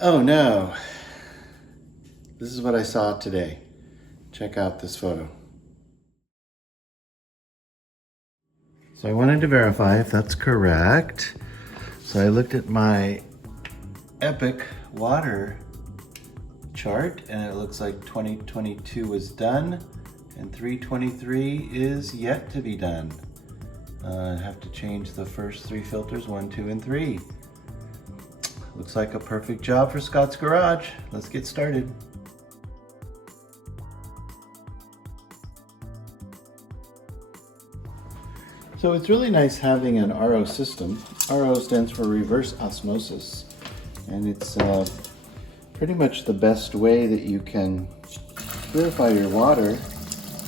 Oh no, this is what I saw today. Check out this photo. So I wanted to verify if that's correct. So I looked at my APEC water chart and it looks like 2022 was done and 323 is yet to be done. I have to change the first 3 filters, 1, 2, and 3. Looks like a perfect job for Scott's Garage. Let's get started. So it's really nice having an RO system. RO stands for reverse osmosis, and it's pretty much the best way that you can purify your water.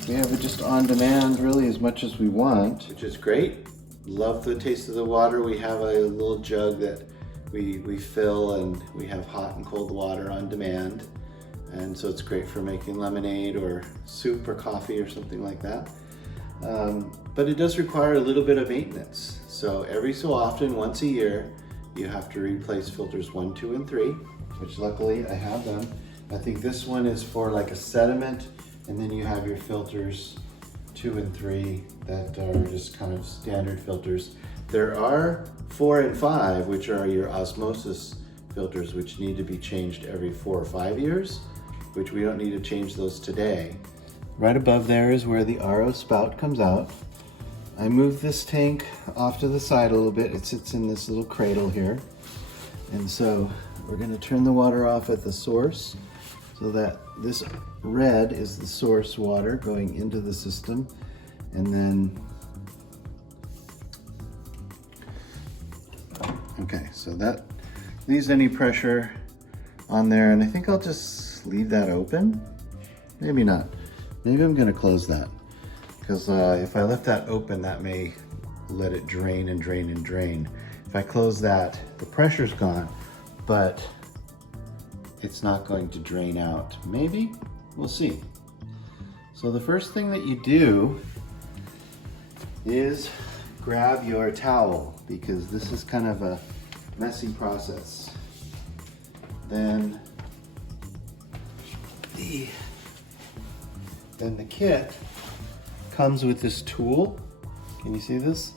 We have it just on demand really as much as we want, which is great. Love the taste of the water. We have a little jug that we fill, and we have hot and cold water on demand. And so it's great for making lemonade or soup or coffee or something like that. But it does require a little bit of maintenance. So every so often, once a year, you have to replace filters 1, 2, and 3, which luckily I have them. I think this one is for like a sediment, and then you have your filters 2 and 3 that are just kind of standard filters. There are 4 and 5, which are your osmosis filters, which need to be changed every 4 or 5 years, which we don't need to change those today. Right above there is where the RO spout comes out. I moved this tank off to the side a little bit. It sits in this little cradle here. And so we're gonna turn the water off at the source so that this red is the source water going into the system. And then, okay, so that leaves any pressure on there, and I think I'll just leave that open. Maybe not. Maybe I'm gonna close that, because if I left that open, that may let it drain and drain and drain. If I close that, the pressure's gone, but it's not going to drain out. Maybe, we'll see. So the first thing that you do is grab your towel, because this is kind of a messy process. Then the kit comes with this tool. Can you see this?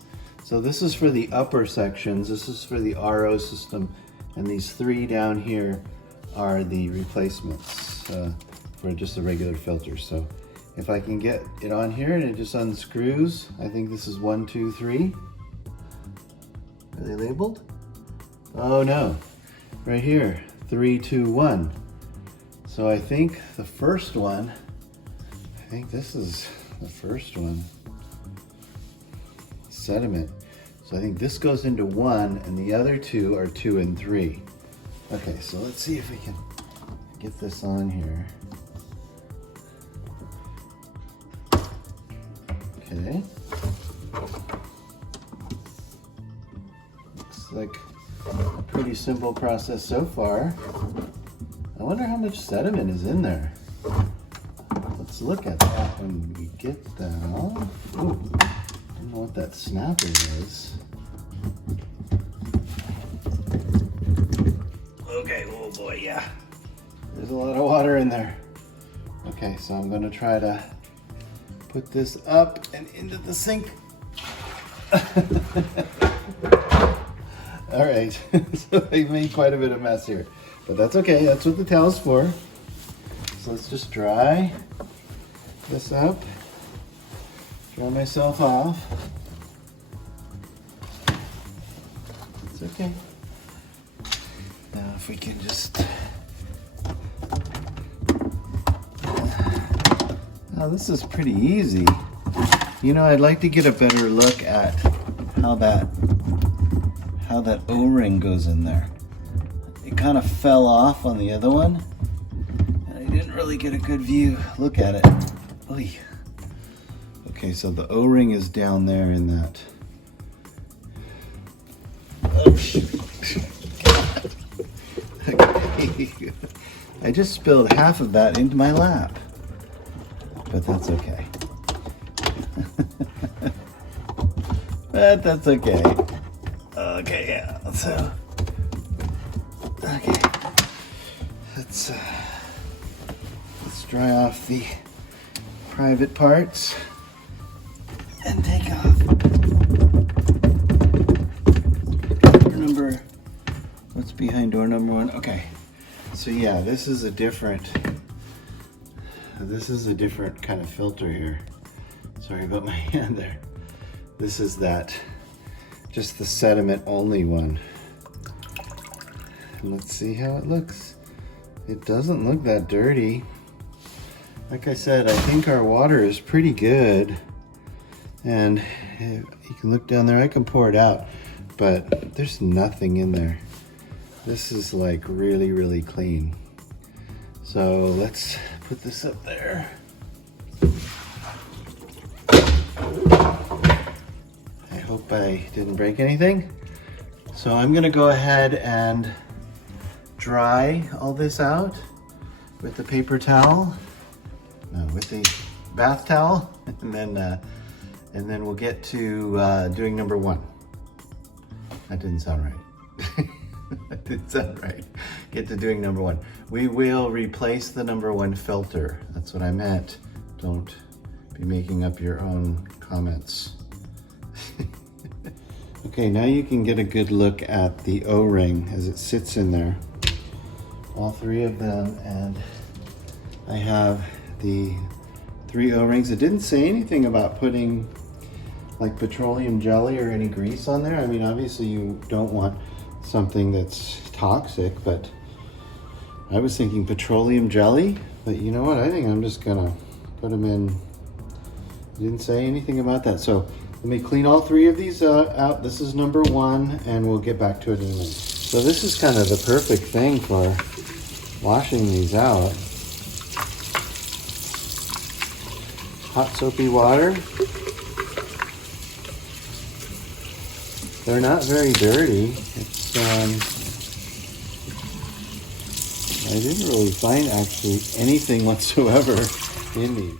So this is for the upper sections. This is for the RO system, and these 3 down here are the replacements for just the regular filters. So if I can get it on here and it just unscrews, I think this is 1, 2, 3. Are they labeled? Oh no, right here, 3, 2, 1. So I think the first one, I think this is the first one, sediment. So I think this goes into 1 and the other 2 are 2 and 3. Okay, so let's see if we can get this on here. Okay. Looks like a pretty simple process so far. I wonder how much sediment is in there. Let's look at that when we get that off. Ooh, I don't know what that snapper is. Okay, oh boy, yeah. There's a lot of water in there. Okay, so I'm gonna try to put this up and into the sink. All right, so I made quite a bit of mess here, but that's okay. That's what the towel's for. So let's just dry this up, dry myself off. It's okay. Now if we can just, now this is pretty easy. You know, I'd like to get a better look at how that O-ring goes in there. It kind of fell off on the other one, and I didn't really get a good view. Look at it. Oy. Okay, so the O-ring is down there in that. Oh, shoot. Okay. I just spilled half of that into my lap, but that's okay. But that's okay. Okay, yeah, so, okay. let's dry off the private parts and take off what's behind door number 1. Okay, so yeah, this is a different kind of filter here. Sorry about my hand there. This is just the sediment only one. And let's see how it looks. It doesn't look that dirty. Like I said, I think our water is pretty good. And you can look down there, I can pour it out, but there's nothing in there. This is like really, really clean. So let's put this up there. I hope I didn't break anything. So I'm gonna go ahead and dry all this out with the paper towel, with the bath towel, and then we'll get to doing number 1. That didn't sound right. That didn't sound right. Get to doing number 1. We will replace the number 1 filter. That's what I meant. Don't be making up your own comments. Okay, now you can get a good look at the O-ring as it sits in there. All 3 of them, and I have the 3 O-rings. It didn't say anything about putting like petroleum jelly or any grease on there. I mean, obviously you don't want something that's toxic, but I was thinking petroleum jelly, but you know what? I think I'm just gonna put them in. It didn't say anything about that. So let me clean all 3 of these out. This is number 1, and we'll get back to it in a minute. So this is kind of the perfect thing for washing these out. Hot soapy water. They're not very dirty. I didn't really find actually anything whatsoever in these.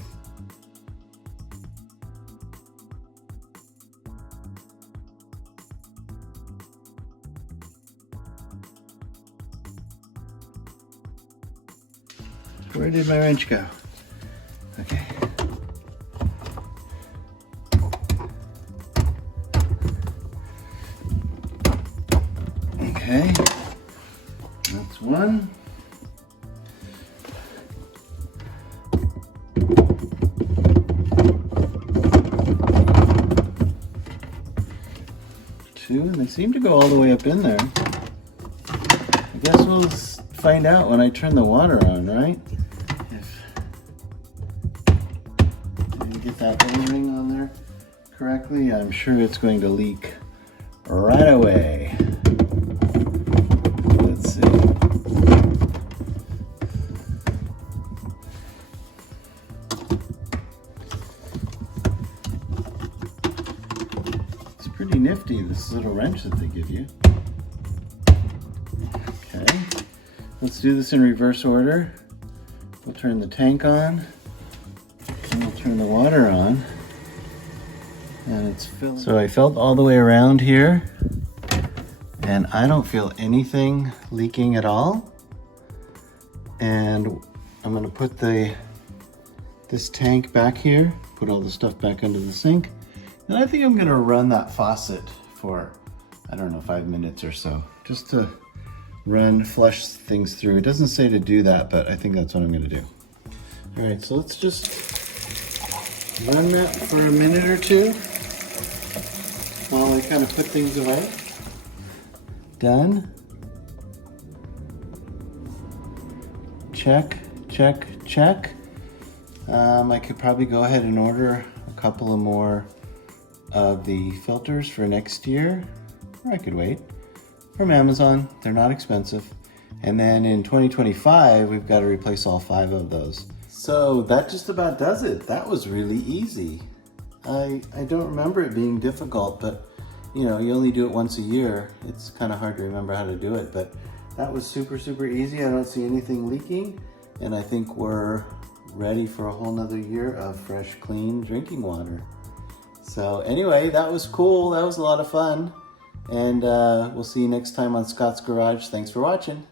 Where did my wrench go? Okay. Okay, that's 1. Two, and they seem to go all the way up in there. I guess we'll find out when I turn the water on, right? If I didn't get that O-ring on there correctly, I'm sure it's going to leak right away. Let's see. It's pretty nifty, this little wrench that they give you. Okay, let's do this in reverse order. We'll turn the tank on, and we'll turn the water on. And it's filled. So I felt all the way around here, and I don't feel anything leaking at all. And I'm gonna put this tank back here, put all the stuff back under the sink, and I think I'm gonna run that faucet for, I don't know, 5 minutes or so, just to flush things through. It doesn't say to do that, but I think that's what I'm gonna do. All right, so let's just run that for a minute or 2. While I kind of put things away. Done. Check, check, check. I could probably go ahead and order a couple of more of the filters for next year, or I could wait. From Amazon, they're not expensive. And then in 2025, we've got to replace all 5 of those. So that just about does it. That was really easy. I don't remember it being difficult, but you know, you only do it once a year. It's kind of hard to remember how to do it, but that was super, super easy. I don't see anything leaking, and I think we're ready for a whole nother year of fresh, clean drinking water. So anyway, that was cool. That was a lot of fun, and we'll see you next time on Scott's Garage. Thanks for watching.